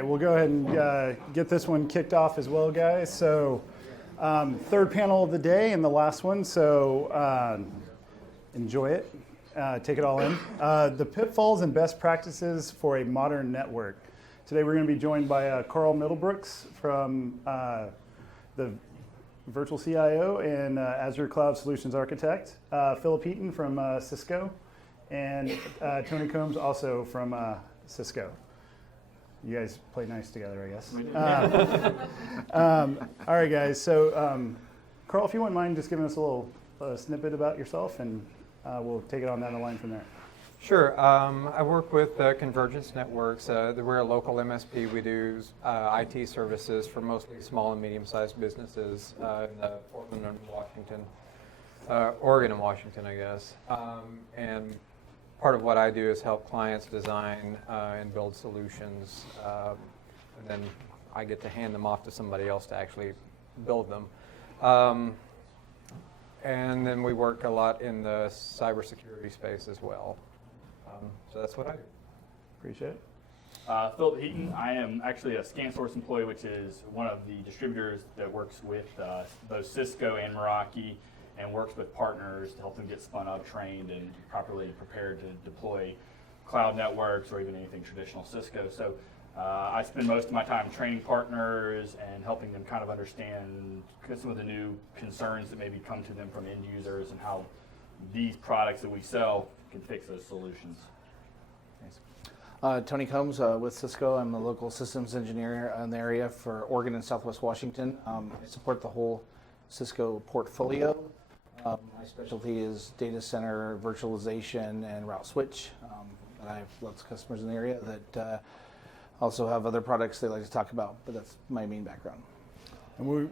right, we'll go ahead and get this one kicked off as well, guys. So, third panel of the day and the last one, so enjoy it. Take it all in. The pitfalls and best practices for a modern network. Today we're going to be joined by Carl Middlebrooks from the Virtual CIO and Azure Cloud Solutions Architect, Philip Heaton from Cisco, and Tony Combs also from Cisco. You guys play nice together, I guess. All right, guys. So, Carl, if you wouldn't mind just giving us a little snippet about yourself, and we'll take it on down the line from there. Sure. I work with Convergence Networks. We're a local MSP. We do IT services for mostly small and medium-sized businesses in Portland and Washington, Oregon and Washington, I guess. And part of what I do is help clients design and build solutions, and then I get to hand them off to somebody else to actually build them. And then we work a lot in the cybersecurity space as well. So that's what I do. Appreciate it. Philip Heaton. I am actually a ScanSource employee, which is one of the distributors that works with both Cisco and Meraki, and works with partners to help them get spun up, trained, and properly prepared to deploy cloud networks or even anything traditional Cisco. So I spend most of my time training partners and helping them kind of understand some of the new concerns that maybe come to them from end users and how these products that we sell can fix those solutions. Tony Combs with Cisco. I'm the local systems engineer in the area for Oregon and Southwest Washington. I support the whole Cisco portfolio. My specialty is data center virtualization and route switch. And I have lots of customers in the area that also have other products they like to talk about, but that's my main background. And we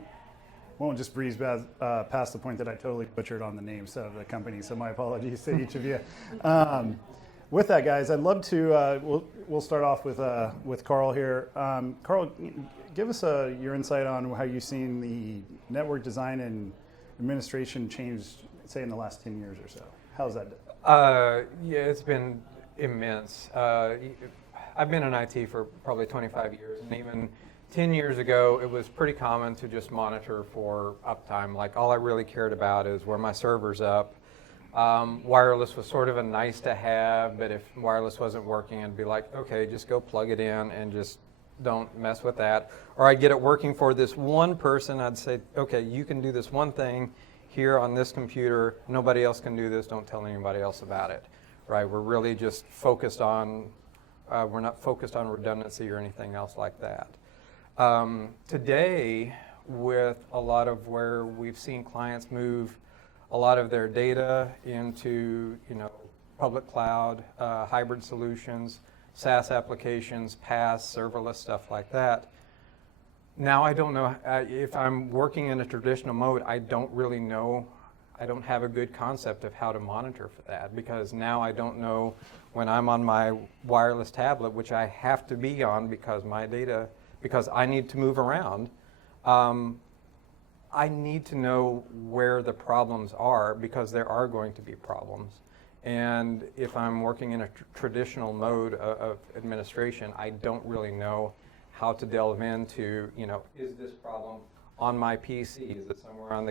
won't just breeze past the point that I totally butchered on the names of the company, so my apologies to each of you. With that, guys, I'd love to, we'll start off with Carl here. Carl, give us your insight on how you've seen the network design and administration change, say, in the last 10 years or so. How's that done? Yeah, it's been immense. I've been in IT for probably 25 years, and even 10 years ago, it was pretty common to just monitor for uptime. Like, all I really cared about is were my servers up. Wireless was sort of a nice to have, but if wireless wasn't working, I'd be like, okay, just go plug it in and just don't mess with that. Or I'd get it working for this one person. I'd say, okay, you can do this one thing here on this computer. Nobody else can do this. Don't tell anybody else about it, right? We're really just focused on, we're not focused on redundancy or anything else like that. Today, with a lot of where we've seen clients move a lot of their data into, public cloud, hybrid solutions, SaaS applications, PaaS, serverless, stuff like that. Now I don't know, if I'm working in a traditional mode, I don't really know, I don't have a good concept of how to monitor for that, because now I don't know when I'm on my wireless tablet, which I have to be on because my data, because I need to move around. I need to know where the problems are, because there are going to be problems. And if I'm working in a traditional mode of administration, I don't really know how to delve into, is this problem on my PC? Is it somewhere on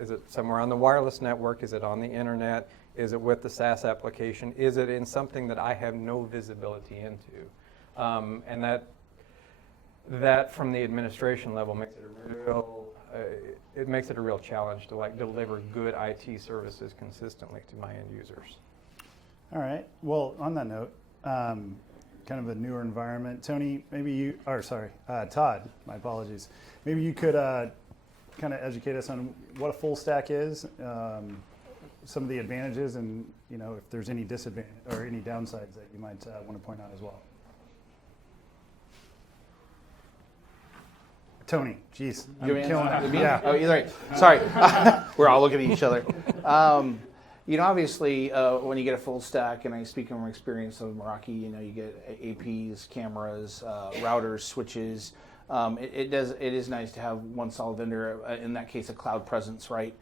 is it somewhere on the wireless network? Is it on the internet? Is it with the SaaS application? Is it in something that I have no visibility into? And that from the administration level makes it a real challenge to deliver good IT services consistently to my end users. All right. Well, on that note, kind of a newer environment. Tony, Todd, my apologies. Maybe you could kind of educate us on what a full stack is, some of the advantages, and if there's any disadvantage or any downsides that you might want to point out as well. Tony, geez, I'm killing it. Yeah. Oh, you're right. Sorry. We're all looking at each other. Obviously, when you get a full stack, and I speak from experience of Meraki, you get APs, cameras, routers, switches. It is nice to have one solid vendor. In that case, a cloud presence, right?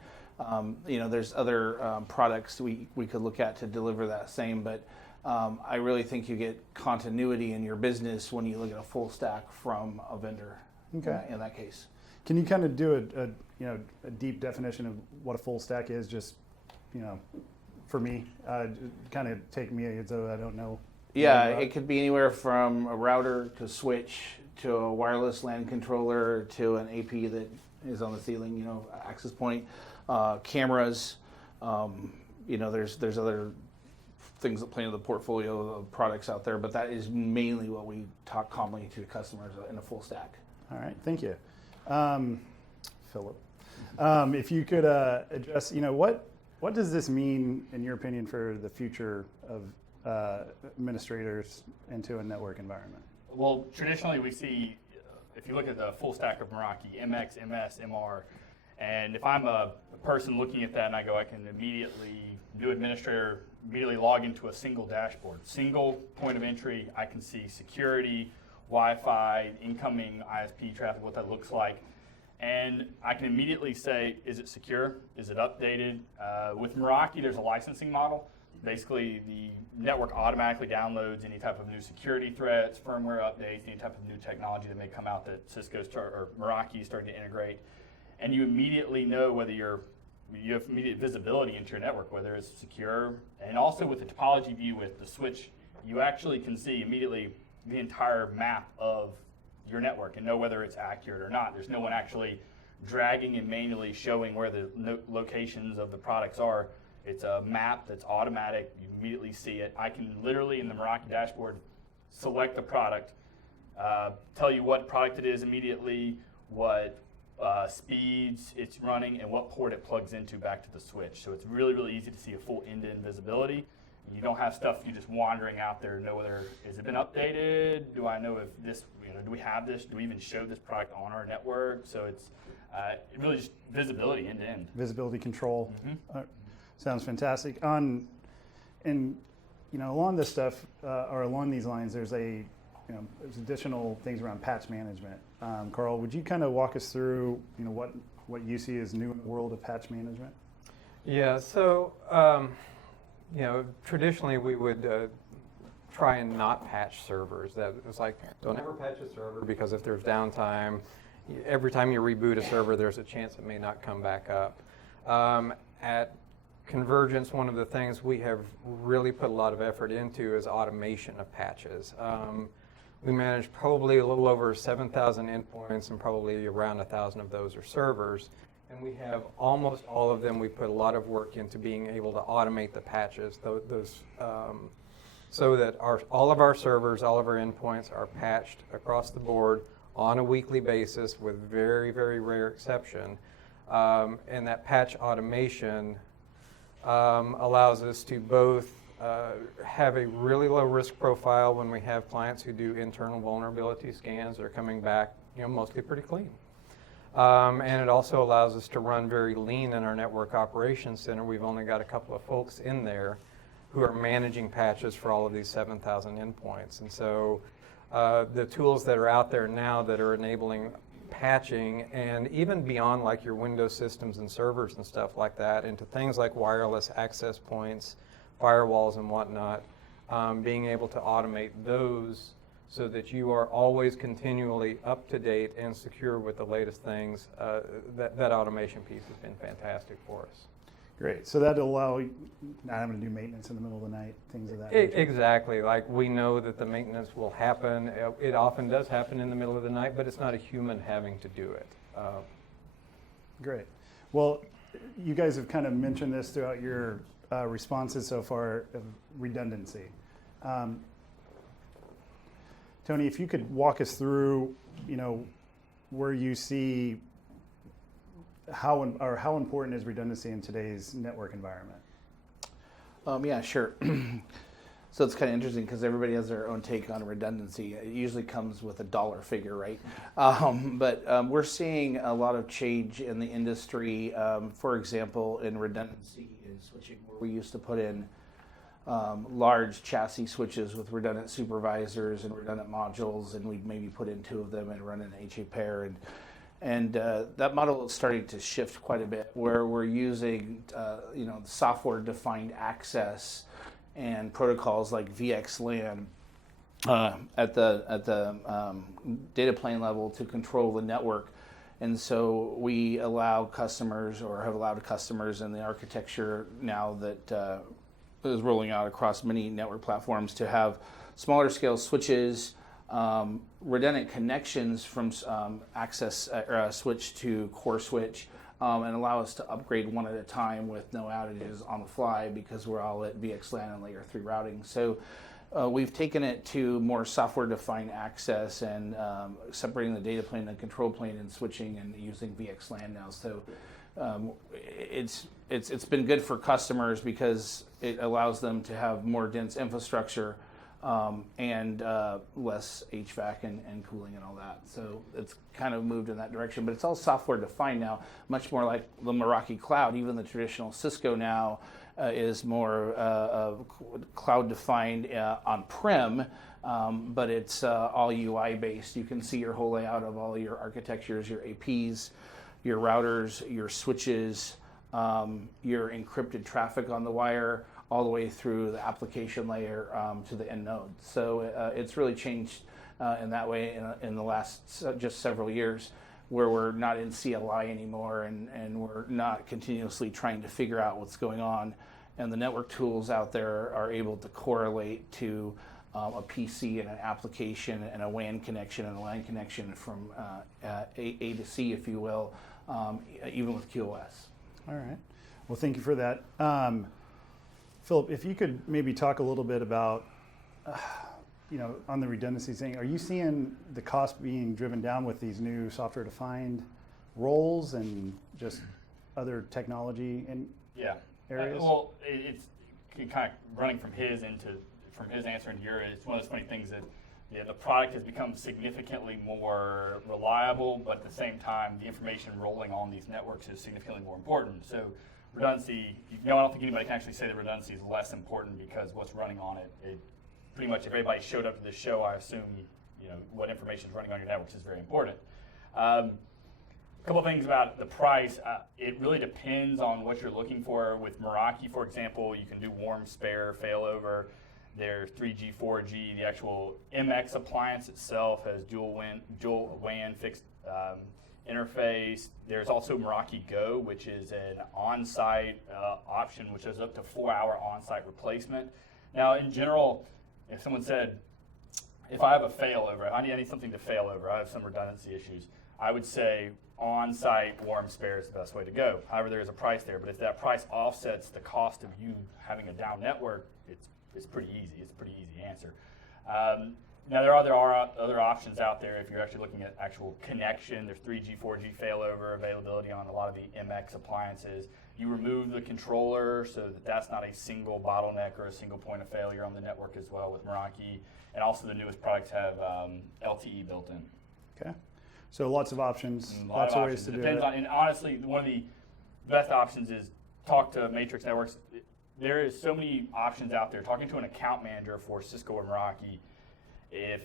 There's other products we could look at to deliver that same, but I really think you get continuity in your business when you look at a full stack from a vendor. Okay. In that case. Can you kind of do a deep definition of what a full stack is? Just for me, kind of take me as though I don't know. Yeah, it could be anywhere from a router to switch to a wireless LAN controller to an AP that is on the ceiling, access point, cameras. There's other things that play into the portfolio of products out there, but that is mainly what we talk commonly to customers in a full stack. All right, thank you. Philip, if you could address, what does this mean, in your opinion, for the future of administrators into a network environment? Well, traditionally we see, if you look at the full stack of Meraki, MX, MS, MR, and if I'm a person looking at that and I go, I can immediately, new administrator, immediately log into a single dashboard, single point of entry. I can see security, Wi-Fi, incoming ISP traffic, what that looks like. And I can immediately say, is it secure? Is it updated? With Meraki, there's a licensing model. Basically, the network automatically downloads any type of new security threats, firmware updates, any type of new technology that may come out that Cisco's or Meraki is starting to integrate. And you immediately know whether you have immediate visibility into your network, whether it's secure. And also with the topology view with the switch, you actually can see immediately the entire map of your network and know whether it's accurate or not. There's no one actually dragging and manually showing where the locations of the products are. It's a map that's automatic. You immediately see it. I can literally, in the Meraki dashboard, select the product, tell you what product it is immediately, what speeds it's running, and what port it plugs into back to the switch. So it's really, really easy to see a full end-to-end visibility. You don't have stuff you just wandering out there to know whether, has it been updated? Do I know if this, do we have this? Do we even show this product on our network? So it's really just visibility end-to-end. Visibility control. Sounds fantastic. Along this stuff, or along these lines, there's there's additional things around patch management. Carl, would you kind of walk us through, what you see as new in the world of patch management? Yeah. So, traditionally we would try and not patch servers. That was like, don't ever patch a server because if there's downtime, every time you reboot a server, there's a chance it may not come back up. At Convergence, one of the things we have really put a lot of effort into is automation of patches. We manage probably a little over 7,000 endpoints, and probably around 1,000 of those are servers. And we have almost all of them. We put a lot of work into being able to automate the patches, so that all of our servers, all of our endpoints are patched across the board on a weekly basis, with very, very rare exception. And that patch automation allows us to both have a really low risk profile when we have clients who do internal vulnerability scans. They're coming back, mostly pretty clean. And it also allows us to run very lean in our network operations center. We've only got a couple of folks in there who are managing patches for all of these 7,000 endpoints. And so the tools that are out there now that are enabling patching, and even beyond like your Windows systems and servers and stuff like that, into things like wireless access points, firewalls and whatnot, being able to automate those so that you are always continually up to date and secure with the latest things, that automation piece has been fantastic for us. Great. So that'll allow you not having to do maintenance in the middle of the night, things of that nature. Exactly. Like, we know that the maintenance will happen. It often does happen in the middle of the night, but it's not a human having to do it. Great. Well, you guys have kind of mentioned this throughout your responses so far of redundancy. Tony, if you could walk us through, where you see how important is redundancy in today's network environment? Yeah, sure. So it's kind of interesting because everybody has their own take on redundancy. It usually comes with a dollar figure, right? But we're seeing a lot of change in the industry. For example, in redundancy in switching, where we used to put in large chassis switches with redundant supervisors and redundant modules, and we'd maybe put in 2 of them and run an HA pair. And that model is starting to shift quite a bit, where we're using software-defined access and protocols like VXLAN at the data plane level to control the network. And so we allow customers, or have allowed customers in the architecture now that is rolling out across many network platforms, to have smaller scale switches, redundant connections from access switch to core switch, and allow us to upgrade one at a time with no outages on the fly, because we're all at VXLAN and layer 3 routing. So we've taken it to more software-defined access and separating the data plane and control plane and switching and using VXLAN now. So it's been good for customers because it allows them to have more dense infrastructure and less HVAC and cooling and all that. So it's kind of moved in that direction, but it's all software-defined now, much more like the Meraki Cloud. Even the traditional Cisco now is more cloud-defined on-prem, but it's all UI-based. You can see your whole layout of all your architectures, your APs, your routers, your switches, your encrypted traffic on the wire, all the way through the application layer to the end node. So it's really changed in that way in the last just several years, where we're not in CLI anymore, and we're not continuously trying to figure out what's going on. And the network tools out there are able to correlate to a PC and an application and a WAN connection and a LAN connection from A to C, if you will, even with QoS. All right. Well, thank you for that. Philip, if you could maybe talk a little bit about, on the redundancy thing, are you seeing the cost being driven down with these new software-defined roles and just other technology in areas? Well, it's kind of running from his answer into yours. It's one of those funny things that the product has become significantly more reliable, but at the same time, the information rolling on these networks is significantly more important. So redundancy, I don't think anybody can actually say that redundancy is less important, because what's running on it pretty much, if everybody showed up to this show, I assume what information is running on your networks is very important. A couple of things about the price. It really depends on what you're looking for. With Meraki, for example, you can do warm spare failover. There's 3G, 4G. The actual MX appliance itself has dual WAN fixed interface. There's also Meraki Go, which is an on-site option, which is up to 4-hour on-site replacement. Now, in general, if someone said, if I have a failover, I need something to fail over, I have some redundancy issues, I would say on-site warm spare is the best way to go. However, there is a price there, but if that price offsets the cost of you having a down network, it's pretty easy. It's a pretty easy answer. Now, there are other options out there if you're actually looking at actual connection. There's 3G, 4G failover availability on a lot of the MX appliances. You remove the controller so that that's not a single bottleneck or a single point of failure on the network as well with Meraki. And also the newest products have LTE built in. Okay. So lots of options, Lots of of ways to do Depends it. and honestly, one of the best options is talk to Matrix Networks. There is so many options out there. Talking to an account manager for Cisco or Meraki, if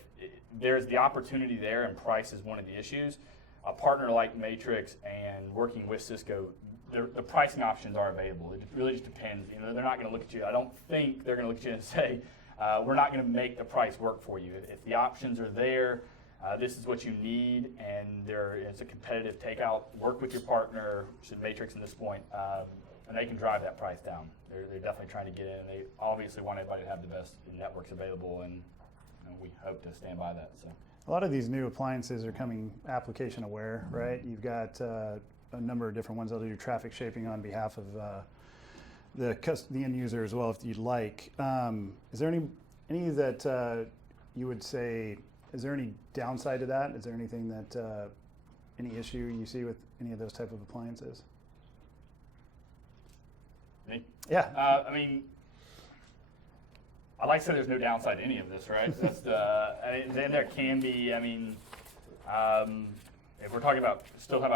there's the opportunity there and price is one of the issues, a partner like Matrix and working with Cisco, the pricing options are available. It really just depends. They're not going to look at you. I don't think they're going to look at you and say, we're not going to make the price work for you. If the options are there, this is what you need, and there is a competitive takeout. Work with your partner, which is Matrix at this point, and they can drive that price down. They're definitely trying to get in. They obviously want everybody to have the best networks available, and we hope to stand by that. So A lot of these new appliances are coming application aware, right? You've got a number of different ones that'll do traffic shaping on behalf of the end user as well, if you'd like. Is there any that you would say, is there any downside to that? Is there anything that, any issue you see with any of those type of appliances? me? Yeah. I'd like to say there's no downside to any of this, right? That's then there can be. If we're talking about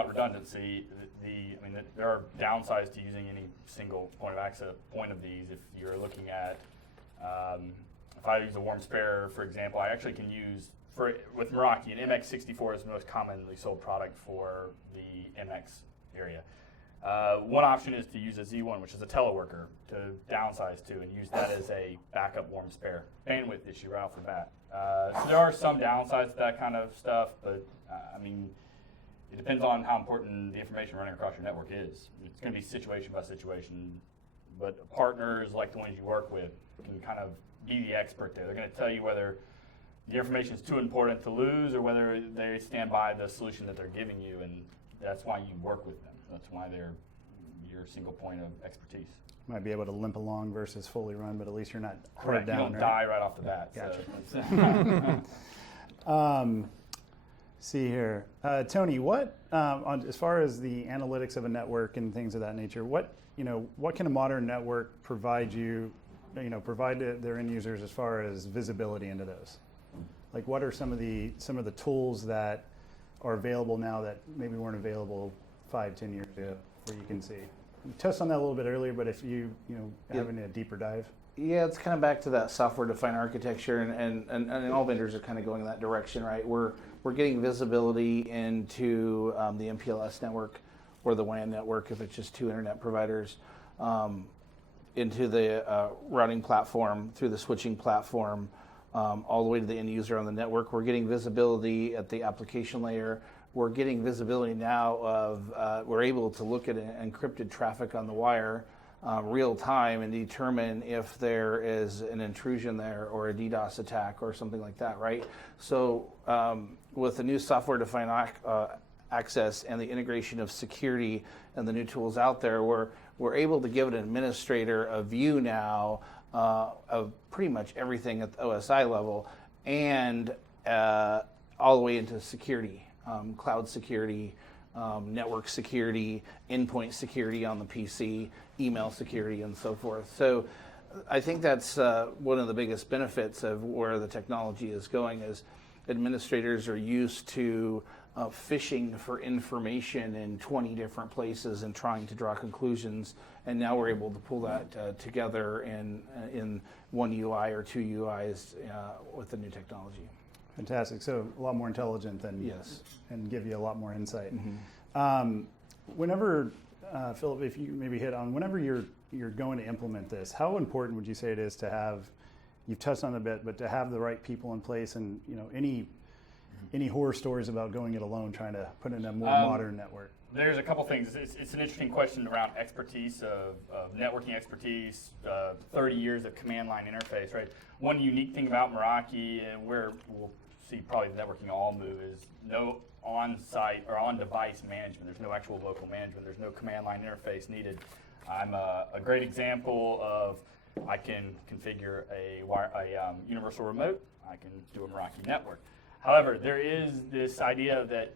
redundancy, there are downsides to using any single point of access point of these. If you're looking at, if I use a warm spare, for example, I actually can use with Meraki, an MX64 is the most commonly sold product for the MX area. One option is to use a Z1, which is a teleworker, to downsize to and use that as a backup warm spare. Bandwidth issue right off the bat. So there are some downsides to that kind of stuff, but I mean, it depends on how important the information running across your network is. It's going to be situation by situation, but partners like the ones you work with can kind of be the expert there. They're going to tell you whether the information is too important to lose or whether they stand by the solution that they're giving you, and that's why you work with them. That's why they're your single point of expertise. Might be able to limp along versus fully run, but at least you're not heard Correct. down. You don't right? die right off the bat. Gotcha. So. See here, Tony. What as far as the analytics of a network and things of that nature? What can a modern network provide you? Provide their end users as far as visibility into those. Like, what are some of the tools that are available now that maybe weren't available 5-10 years ago, where you can see? You touched on that a little bit earlier, but if having a deeper dive. Yeah, it's kind of back to that software-defined architecture, and all vendors are kind of going in that direction, right? We're getting visibility into the MPLS network or the WAN network if it's just two internet providers, into the routing platform, through the switching platform, all the way to the end user on the network. We're getting visibility at the application layer. We're getting visibility now of, we're able to look at encrypted traffic on the wire real time and determine if there is an intrusion there or a DDoS attack or something like that, right? So with the new software-defined access and the integration of security and the new tools out there, we're able to give an administrator a view now of pretty much everything at the OSI level, and all the way into security, cloud security, network security, endpoint security on the PC, email security, and so forth. So I think that's one of the biggest benefits of where the technology is going, is administrators are used to fishing for information in 20 different places and trying to draw conclusions, and now we're able to pull that together in one UI or two UIs with the new technology. Fantastic. So a lot more intelligent than Yes. and give you a lot more insight. Mm-hmm. Whenever Philip, if you maybe hit on whenever you're going to implement this, how important would you say it is to have? You've touched on it a bit, but to have the right people in place, and any horror stories about going it alone, trying to put in a more modern network? There's a couple things. It's an interesting question around expertise of networking expertise, 30 years of command line interface, right? One unique thing about Meraki, and where we'll see probably the networking all move, is no on-site or on-device management. There's no actual local management. There's no command line interface needed. I'm a great example of I can configure a universal remote. I can do a Meraki network. However, there is this idea that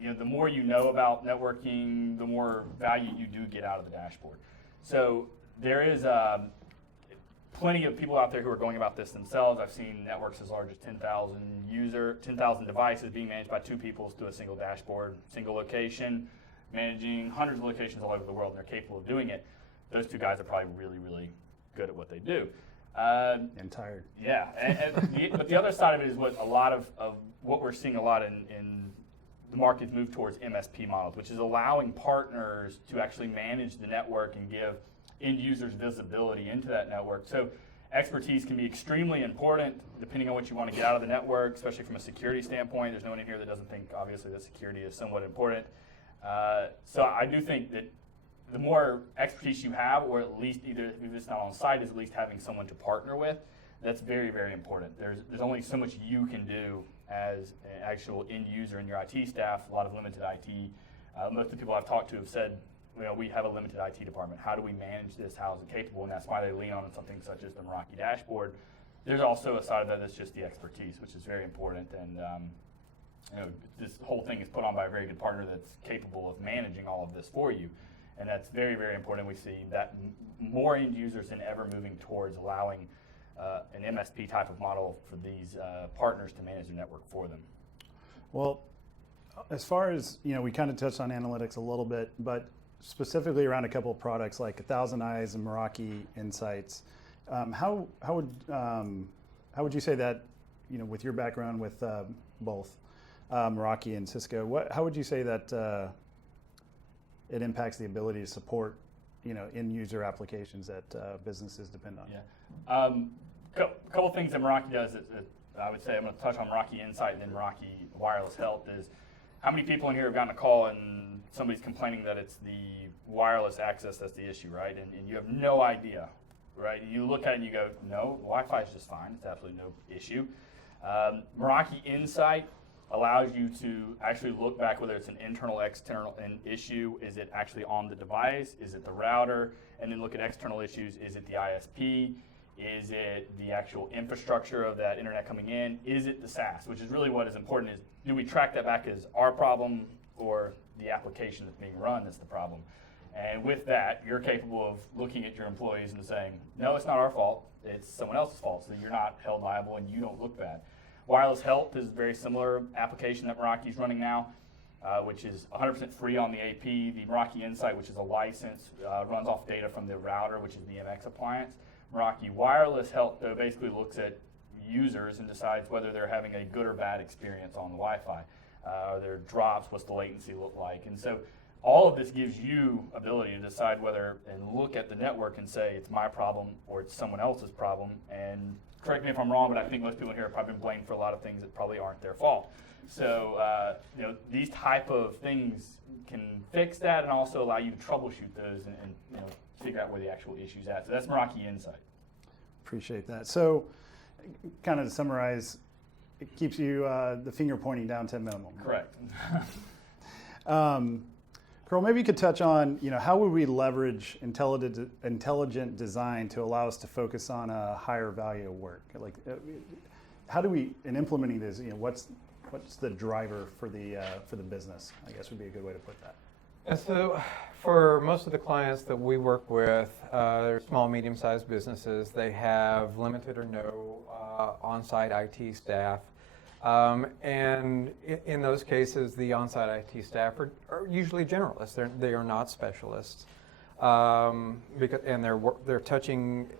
the more you know about networking, the more value you do get out of the dashboard. So there is plenty of people out there who are going about this themselves. I've seen networks as large as 10,000 devices being managed by two people through a single dashboard, single location, managing hundreds of locations all over the world, and they're capable of doing it. Those two guys are probably really, really good at what they do. And tired. Yeah, but the other side of it is what a lot of what we're seeing a lot in the market move towards MSP models, which is allowing partners to actually manage the network and give end users visibility into that network. So expertise can be extremely important depending on what you want to get out of the network, especially from a security standpoint. There's no one in here that doesn't think, obviously, that security is somewhat important. So I do think that the more expertise you have, or at least either if it's not on site, is at least having someone to partner with, that's very, very important. There's only so much you can do as an actual end user in your IT staff, a lot of limited IT. Most of the people I've talked to have said, we have a limited IT department. How do we manage this? How is it capable? And that's why they lean on something such as the Meraki dashboard. There's also a side of that that's just the expertise, which is very important. And this whole thing is put on by a very good partner that's capable of managing all of this for you. And that's very, very important. We see that more end users than ever moving towards allowing an MSP type of model for these partners to manage their network for them. Well, As far as, we kind of touched on analytics a little bit, but specifically around a couple of products like 1000 Eyes and Meraki Insights, how would you say that, with your background with both Meraki and Cisco, how would you say that it impacts the ability to support, end user applications that businesses depend on. Yeah. Couple things that Meraki does that I would say, I'm going to touch on Meraki Insight and then Meraki Wireless Health, is how many people in here have gotten a call and somebody's complaining that it's the wireless access that's the issue, right? And you have no idea, right? You look at it and you go, no, Wi-Fi is just fine. It's absolutely no issue. Meraki Insight allows you to actually look back whether it's an internal, external issue. Is it actually on the device? Is it the router? And then look at external issues. Is it the ISP? Is it the actual infrastructure of that internet coming in? Is it the SaaS? Which is really what is important, is do we track that back as our problem or the application that's being run that's the problem? And with that, you're capable of looking at your employees and saying, no, it's not our fault. It's someone else's fault, so you're not held liable and you don't look bad. Wireless Health is a very similar application that Meraki's running now, which is 100% free on the AP. The Meraki Insight, which is a license, runs off data from the router, which is the MX appliance. Meraki Wireless Health, though, basically looks at users and decides whether they're having a good or bad experience on the Wi-Fi. Are there drops? What's the latency look like? And so all of this gives you ability to decide whether and look at the network and say it's my problem or it's someone else's problem. And correct me if I'm wrong, but I think most people here have probably been blamed for a lot of things that probably aren't their fault. So these type of things can fix that and also allow you to troubleshoot those and figure out where the actual issue's at. So that's Meraki Insight. Appreciate that. So, kind of to summarize, it keeps you the finger pointing down to a minimum. Correct. Carl, maybe you could touch on, how would we leverage intelligent design to allow us to focus on a higher value of work? Like, how do we, in implementing this, what's the driver for the business? I guess would be a good way to put that. And so for most of the clients that we work with, they're small, medium-sized businesses. They have limited or no on-site IT staff. And in those cases, the on-site IT staff are usually generalists. They are not specialists. And they're touching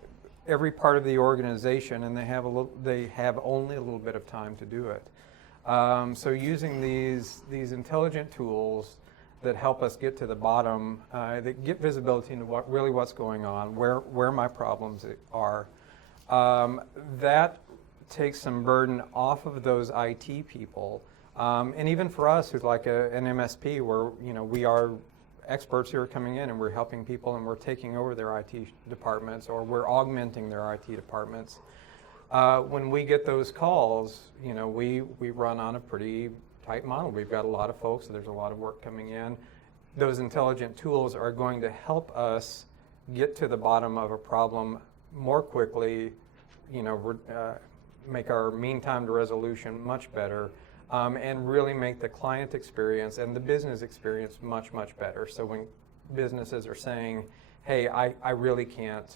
every part of the organization, and they have only a little bit of time to do it. So using these intelligent tools that help us get to the bottom, that get visibility into what's going on, where my problems are. That takes some burden off of those IT people, and even for us, who's like an MSP, where we are experts who are coming in and we're helping people and we're taking over their IT departments or we're augmenting their IT departments. When we get those calls, we run on a pretty tight model. We've got a lot of folks, so there's a lot of work coming in. Those intelligent tools are going to help us get to the bottom of a problem more quickly, make our mean time to resolution much better, and really make the client experience and the business experience much, much better. So when businesses are saying, hey, I really can't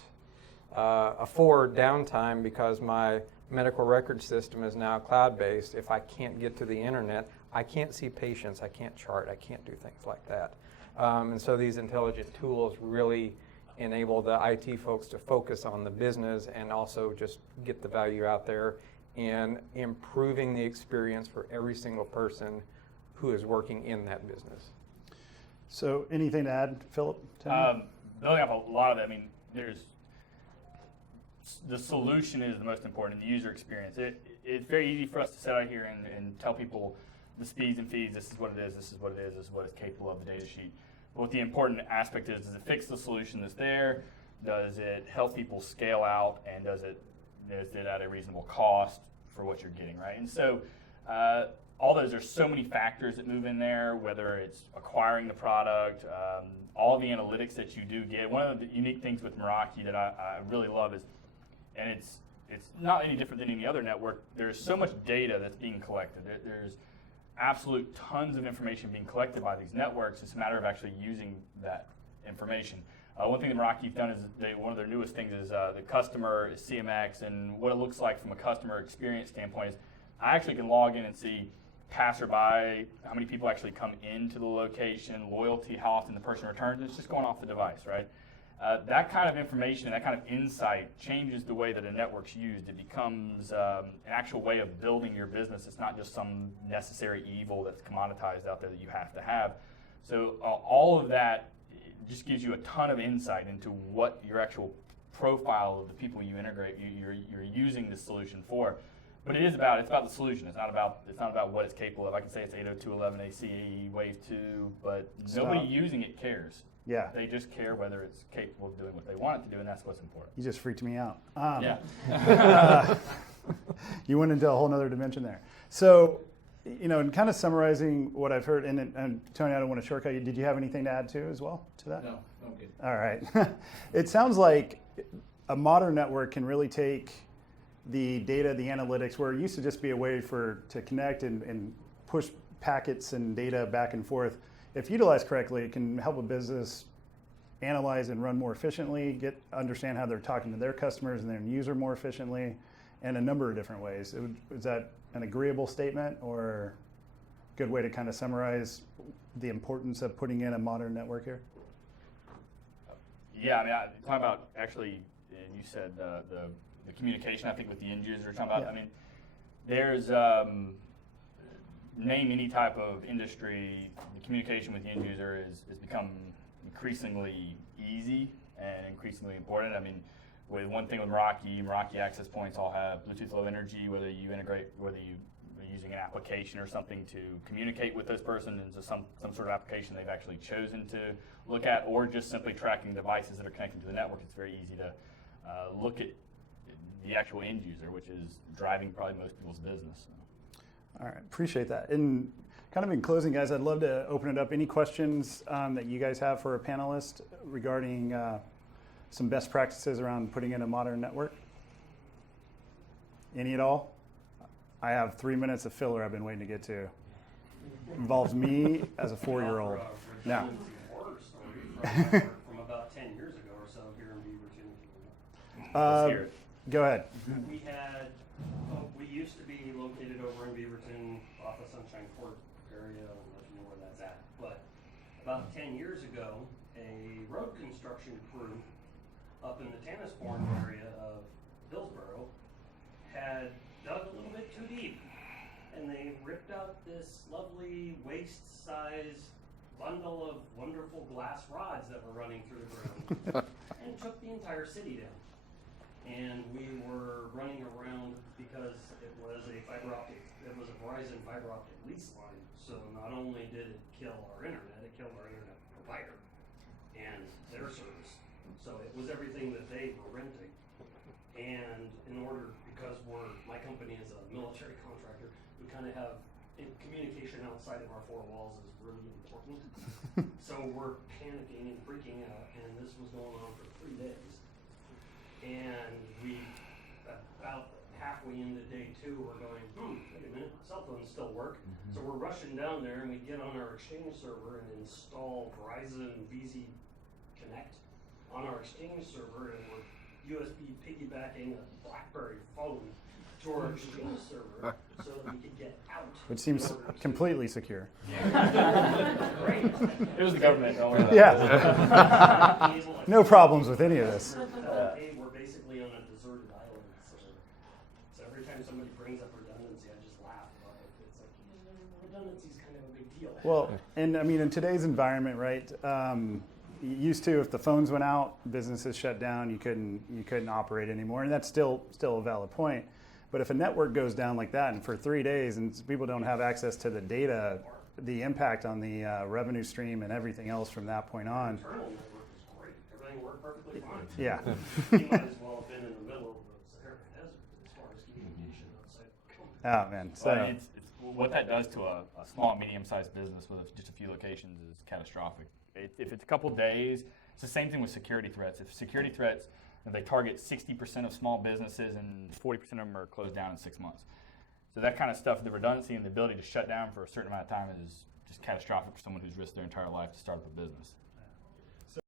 afford downtime because my medical record system is now cloud-based. If I can't get to the internet, I can't see patients, I can't chart, I can't do things like that. And so these intelligent tools really enable the IT folks to focus on the business and also just get the value out there and improving the experience for every single person who is working in that business. So anything to add, Philip? Building up a lot of that, the solution is the most important, the user experience. It's very easy for us to sit out here and tell people the speeds and feeds, this is what it is, this is what it is, this is what it's capable of, the data sheet. But what the important aspect is, does it fix the solution that's there? Does it help people scale out? And is it at a reasonable cost for what you're getting, right? And so all those, there's so many factors that move in there, whether it's acquiring the product, all the analytics that you do get. One of the unique things with Meraki that I really love is, and it's not any different than any other network, there's so much data that's being collected. There's absolute tons of information being collected by these networks. It's a matter of actually using that information. One thing that Meraki's done is one of their newest things is the customer CMX, and what it looks like from a customer experience standpoint is I actually can log in and see passerby, how many people actually come into the location, loyalty, how often the person returns. It's just going off the device, right? That kind of information, that kind of insight changes the way that a network's used. It becomes an actual way of building your business. It's not just some necessary evil that's commoditized out there that you have to have. So all of that just gives you a ton of insight into what your actual profile of the people you integrate, you're using this solution for. But it's about the solution. It's not about what it's capable of. I can say it's 802.11ac Wave 2, but nobody using it cares. Yeah. They just care whether it's capable of doing what they want it to do, and that's what's important. You just freaked me out. Yeah. You went into a whole nother dimension there. So, and kind of summarizing what I've heard, and Tony, I don't want to shortcut you. Did you have anything to add too as well to that? No, I'm good. All right. It sounds like a modern network can really take the data, the analytics, where it used to just be a way to connect and push packets and data back and forth. If utilized correctly, it can help a business analyze and run more efficiently, understand how they're talking to their customers and their user more efficiently, in a number of different ways. Is that an agreeable statement or a good way to kind of summarize the importance of putting in a modern network here? Yeah, I mean, talking about actually, and you said the communication, I think, with the end user, talking about, Yeah. I mean, there's, name any type of industry, the communication with the end user has become increasingly easy and increasingly important. I mean, with one thing with Meraki access points all have Bluetooth Low Energy, whether you're using an application or something to communicate with this person into some sort of application they've actually chosen to look at, or just simply tracking devices that are connected to the network. It's very easy to look at the actual end user, which is driving probably most people's business. All right, appreciate that. And kind of in closing, guys, I'd love to open it up. Any questions that you guys have for a panelist regarding some best practices around putting in a modern network? Any at all? I have 3 minutes of filler I've been waiting to get to. Involves me as a 4-year-old. No. Horror story from about 10 years ago or so here in Beaverton. Let's hear it. Go ahead. We used to be located over in Beaverton off of Sunshine Court area. I don't know if you know where that's at. But about 10 years ago, a road construction crew up in the Tannisbourne area of Hillsborough had dug a little bit too deep, and they ripped out this lovely waist-size bundle of wonderful glass rods that were running through the ground and took the entire city down. And we were running around because it was a Verizon fiber optic lease line. So not only did it kill our internet, it killed our internet provider and their service. So it was everything that they were renting. And because my company is a military contractor, we kind of have communication outside of our 4 walls is really important. So we're panicking and freaking out, and this was going on for 3 days. And we, about halfway into day 2, we're going, wait a minute, my cell phones still work. So we're rushing down there, and we get on our Exchange server and install Verizon VZ Connect on our Exchange server, and we're USB piggybacking a BlackBerry phone to our Exchange server so that we could get out. Which seems completely secure. Great. It was the government. Don't worry about it. Yeah. No problems with any of this. Hey, we're basically on a deserted island, so every time somebody brings up redundancy, I just laugh about it. It's like, redundancy is kind of a big deal. Well, and I mean, in today's environment, right? Used to, if the phones went out, businesses shut down. You couldn't operate anymore, and that's still a valid point. But if a network goes down like that, and for 3 days, and people don't have access to the data, the impact on the revenue stream and everything else from that point on. The internal network was great. Everything worked perfectly fine. Yeah. You might as well have been in the middle of the Sahara Desert as far as communication outside. Oh man. So Well, it's what that does to a small, medium-sized business with just a few locations is catastrophic. If it's a couple days, it's the same thing with security threats. If security threats, they target 60% of small businesses and 40% of them are closed down in 6 months. So that kind of stuff, the redundancy and the ability to shut down for a certain amount of time is just catastrophic for someone who's risked their entire life to start up a business.